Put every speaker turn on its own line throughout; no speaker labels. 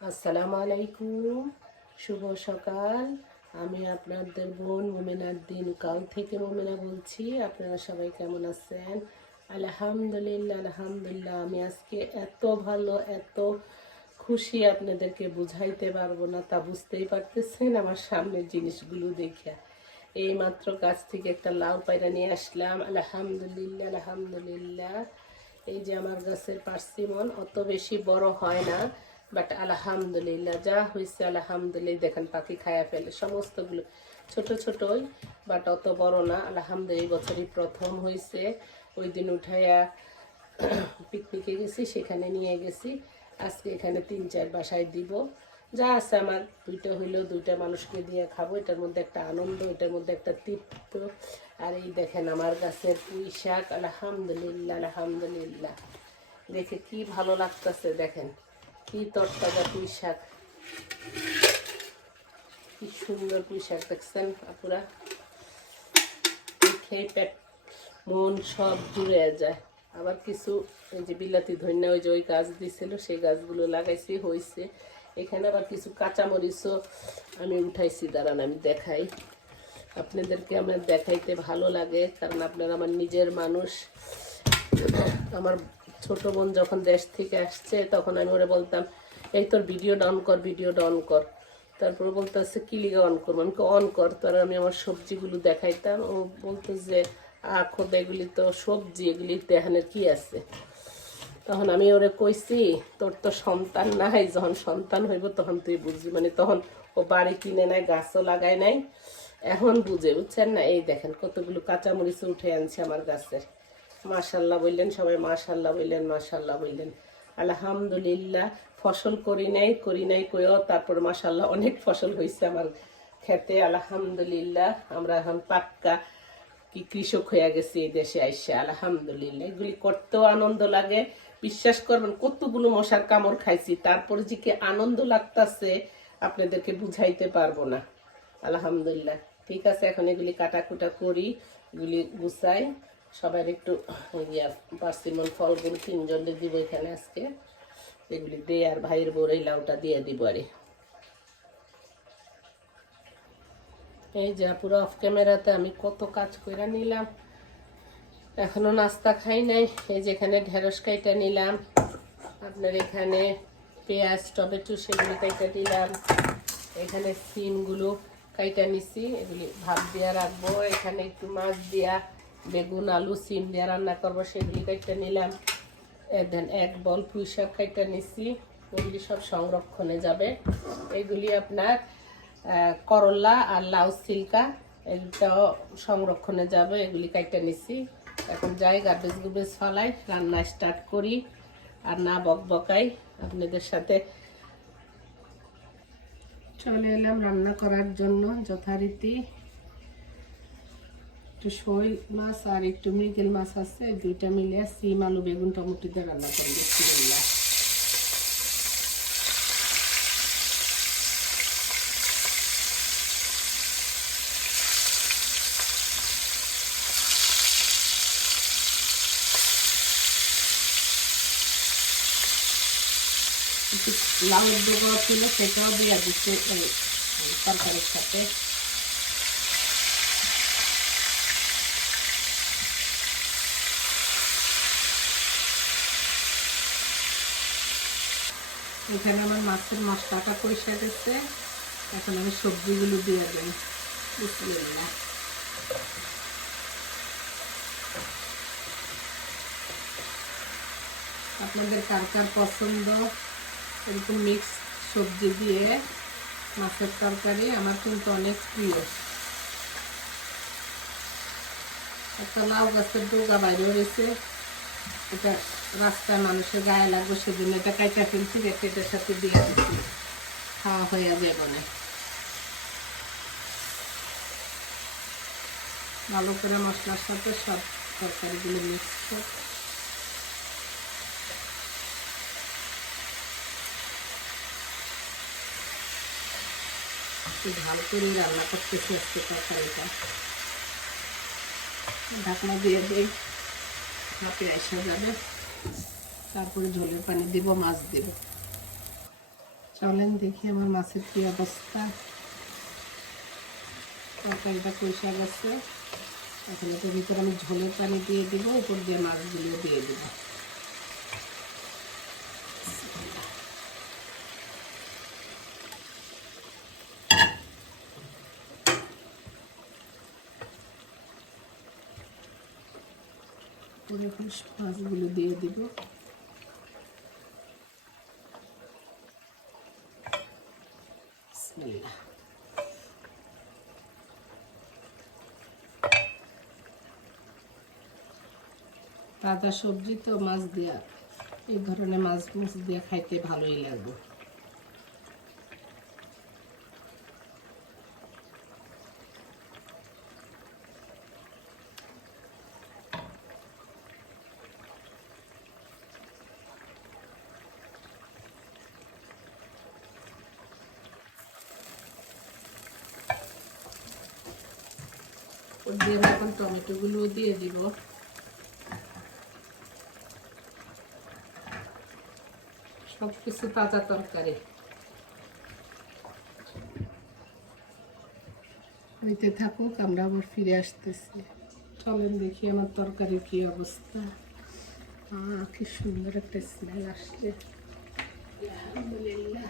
আসসালামু আলাইকুম। শুভ সকাল। আমি আপনাদের বোন মোমেনার দিন কাল থেকে মোমেনা বলছি। আপনারা সবাই কেমন আছেন? আলহামদুলিল্লাহ আলহামদুলিল্লাহ। আমি আজকে এত ভালো, এত খুশি আপনাদেরকে বুঝাইতে পারব না, তা বুঝতেই পারতেছেন আমার সামনের জিনিসগুলো দেখে। এই মাত্র গাছ থেকে একটা লাউ পায়রা নিয়ে আসলাম। আলহামদুলিল্লাহ আলহামদুলিল্লাহ। এই যে আমার গাছের পার্সিমন, অত বেশি বড় হয় না। বাট আলহামদুলিল্লাহ যা হয়েছে আলহামদুলিল্লাহ দেখেন পাখি খায়া ফেলে, সমস্তগুলো ছোট ছোটই বাট অত বড় না। আলহামদুলিল্লাহ বছরই প্রথম হয়েছে ওই দিন উঠাইয়া পিকনিকে গেছি, সেখানে নিয়ে গেছি। আজকে এখানে তিন চার বাসায় দিব। যা আছে আমার, দুইটা হইলেও দুইটা মানুষকে দিয়ে খাব। এটার মধ্যে একটা আনন্দ, এটার মধ্যে একটা তৃপ্ত। আর এই দেখেন আমার গাছের পুঁই শাক আলহামদুলিল্লাহ আলহামদুলিল্লাহ দেখে কি ভালো লাগতেছে, দেখেন। কি তরতাজা পুঁই শাক কি সুন্দর পুঁই শাক দেখছেন আপুরা। খেয়ে পেট, মন সব জুড়ে যায়। আবার কিছু এই যে বিলাতি ধন্যা ওই যে ওই গাছ দিছিল, সেই গাছগুলো লাগাইছি হয়েছে এখানে আবার কিছু কাঁচামরিচও আমি উঠাইছি, দাঁড়ান আমি দেখাই। আপনাদেরকে আমার দেখাইতে ভালো লাগে, কারণ আপনারা আমার নিজের মানুষ। আমার ছোট বোন যখন দেশ থেকে আসছে, তখন আমি ওরা বলতাম, এই তোর ভিডিও অন কর ভিডিও অন কর। তারপরে বলতেছে, কি লিগে অন করব? আমি অন কর। তার আমি আমার সবজিগুলো দেখাইতাম। ও বলতো যে আখদ এগুলি তো সবজি, এগুলি দেহানের কি আছে? তখন আমি ওরে কইছি, তোর তো সন্তান নাই, যখন সন্তান হইব তখন তুই বুঝবি। মানে তখন ও বাড়ি কিনে নাই, গাছও লাগায় নাই। এখন বুঝে, বুঝছেন না? এই দেখেন, কতগুলো কাঁচামরিচ উঠে আনছে আমার গাছের। মাশাল্লাহ বললেন, সবাই মাশাল্লাহ বললেন মাশাল্লাহ বললেন। আলহামদুলিল্লাহ, ফসল করি নাই করি নাই কইও, তারপর মাশাল্লাহ অনেক ফসল হয়েছে আমার খেতে আলহামদুলিল্লাহ। আমরা এখন পাক্কা কি কৃষক হয়ে গেছে এই দেশে আইসে, আলহামদুলিল্লাহ। এগুলি করতেও আনন্দ লাগে, বিশ্বাস করবেন, কতগুলো মশার কামড় খাইছি, তারপর যে কি আনন্দ লাগতাছে, আপনাদেরকে বুঝাইতে পারব না। আলহামদুলিল্লাহ। ঠিক আছে, এখন এগুলি কাটাকুটা করি, এগুলি গুছাই। সবার একটু ইয়া পার্সিমন ফলগুলো তিনজনে দিব এখানে আজকে। এগুলি দিয়ে আর ভাইয়ের বউর এই লাউটা দিয়ে দিব আরে এই যে পুরো অফ ক্যামেরাতে আমি কত কাজ করে নিলাম। এখনও নাস্তা খাই নাই। এই যেখানে ঢেঁড়স কাইটা নিলাম। আপনার এখানে পেঁয়াজ, টমেটো সেগুলো কাইটা দিলাম। এখানে সিমগুলো কাইটা নিছি। এগুলি ভাত দিয়া রাখব। এখানে একটু মাছ দিয়া বেগুন, আলু, সিম দিয়ে রান্না করব, সেগুলি কাইটা নিলাম। দেন এক বল পুঁই শাক কাইটা নিছি, এগুলি সব সংরক্ষণে যাবে। এগুলি আপনার করলা আর লাউ সিল্কা এটাও সংরক্ষণে যাবে, এগুলি কাইটা নিছি। এখন যাই, গার্বেজ গুবেজ ফালাই, রান্না স্টার্ট করি। আর না বক বকাই, আপনাদের সাথে চলে এলাম রান্না করার জন্য যথারীতি। একটু শোল মাছ আর একটু মৃগেল মাছ আছে দুইটা মিলে সিম, আলু, বেগুন, টমেটো দিয়ে রান্না করে দিচ্ছি লাউয়ের ছিল, সেটাও দিয়ে দিচ্ছে তরকারির সাথে। এখানে আমার মাছের মশলাটা পয়সা গেছে। এখন আমি সবজিগুলো দিয়ে দিই আপনাদের কার কার পছন্দ? এরকম মিক্স সবজি দিয়ে মাছের তরকারি আমার কিন্তু অনেক প্রিয়। একটা লাউ গাছের ডোগা বাইরে রয়েছে। এটা রাস্তায় মানুষের গায়ে লাগবে সেদিন এটা কাইটা ফেলছি, রেখে এটার সাথে দিয়ে দিচ্ছি। খাওয়া হয়ে যাবে মানে ভালো করে মশলার সাথে সব তরকারিগুলো মিক্স করে। ভালো করে রান্না করতেছি আজকে তরকারিটা। ঢাকনা দিয়ে দিই। আসা যাবে। তারপরে ঝোলের পানি দেব, মাছ দেব। চলেন দেখি আমার মাছের কী অবস্থা। তরকারিটা কষা গেছে। এখন এটার ভিতরে আমি ঝোলের পানি দিয়ে দেবো, উপর দিয়ে মাছগুলো দিয়ে দিব। পুরো মাছগুলো দিয়ে দিব। তাজা সবজি তো মাছ দিয়া, এই ধরনের মাছ মাছ দিয়ে খাইতে ভালোই লাগবে দিয়ে আমি এখন টমেটোগুলো দিয়ে দিব। সব কিছু তাজা তরকারি। হইতে থাকুক আমরা আবার ফিরে আসতেছি। চলেন দেখি আমার তরকারির কি অবস্থা। কি সুন্দর একটা স্মেল আসছে। আলহামদুলিল্লাহ।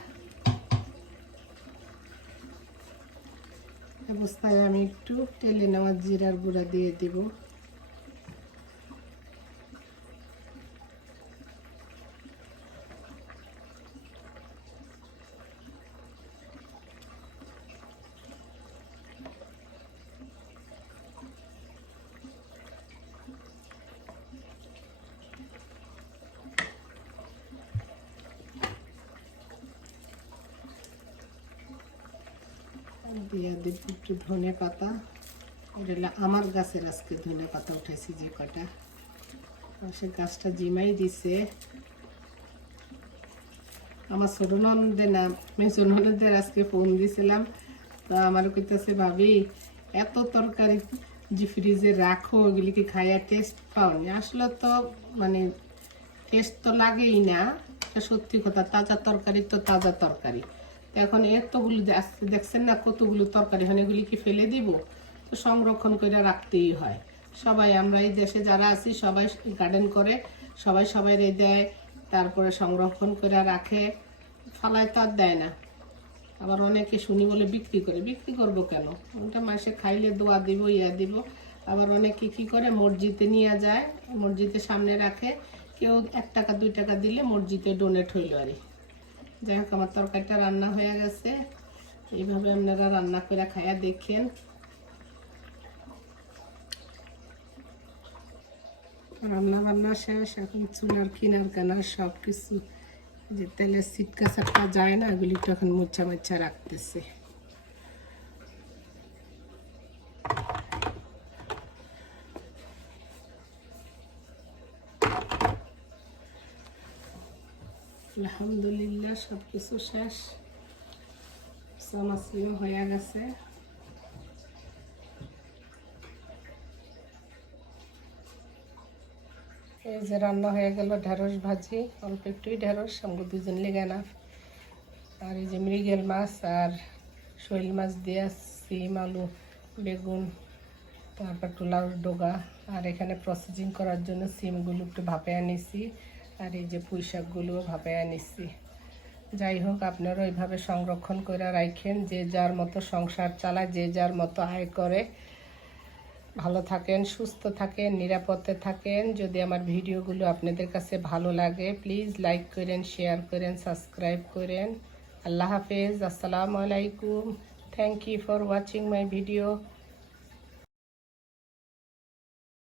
অবস্থায় আমি একটু টেলে নেওয়া জিরার গুঁড়া দিয়ে দিব। দিয়ে দিব একটু ধনে পাতা। এটা আমার গাছের আজকে ধনে পাতা উঠেছি যে কটা সে গাছটা জিমাই দিছে। আমার ছোট ননদের না মেসো ননদের আজকে ফোন দিছিলাম। তো আমার কইতেছে, ভাবি, এত তরকারি যে ফ্রিজে রাখো ওগুলি কি খাইয়া টেস্ট পাওনি আসলে তো মানে টেস্ট তো লাগেই না। সত্যি কথা, তাজা তরকারি তো তাজা তরকারি। এখন এতগুলো দেখছেন না কতগুলো তরকারি এগুলি কি ফেলে দিব? তো সংরক্ষণ করে রাখতেই হয়। সবাই আমরা এই দেশে যারা আছি, সবাই গার্ডেন করে, সবাই সবাই রে দেয়, তারপরে সংরক্ষণ করে রাখে। ফালায় তো আর দেয় না। আবার অনেকে শুনি বলে বিক্রি করে, বিক্রি করব কেন? ওটা মাসে খাইলে দোয়া দিব, ইয়া দিব। আবার অনেকে কি করে? মসজিদে নিয়ে যায়, মসজিদের সামনে রাখে। কেউ এক টাকা, দুই টাকা দিলে মসজিদে ডোনেট হইল আর যাই হোক, আমার তরকারিটা রান্না হয়ে গেছে। এইভাবে আপনারা রান্না করে খাইয়া দেখেন। রান্না বান্না শেষ, এখন চুলার কিনার, কানার সব কিছু যে তেলের সিটকা সাটকা যায় না, এগুলি তো এখন মোচা মোচা রাখতেছে। আলহামদুলিল্লাহ সব কিছু শেষ সামাসিও হয়ে গেছে। এই যে রান্না হয়ে গেল, ঢেঁড়স ভাজি। অল্প একটুই ঢেঁড়স আমাকে দুজন লেগে না। আর এই যে মৃগেল মাছ আর শৈল মাছ দিয়ে সিম, আলু, বেগুন, তারপর টুলার ডোগা। আর এখানে প্রসেসিং করার জন্য সিমগুলো একটু ভাপে আনিছি। আর এই যে পুঁই শাকগুলোও ভাপে আনিছি। যাই হোক, আপনারা ওইভাবে সংরক্ষণ করে রাখেন যে যার মতো সংসার চালায়, যে যার মতো আয় করে। ভালো থাকেন, সুস্থ থাকেন, নিরাপদে থাকেন। যদি আমার ভিডিওগুলো আপনাদের কাছে ভালো লাগে প্লিজ লাইক করেন শেয়ার করেন সাবস্ক্রাইব করেন। আল্লাহ হাফেজ, আসসালামু আলাইকুম। Thank you for watching my video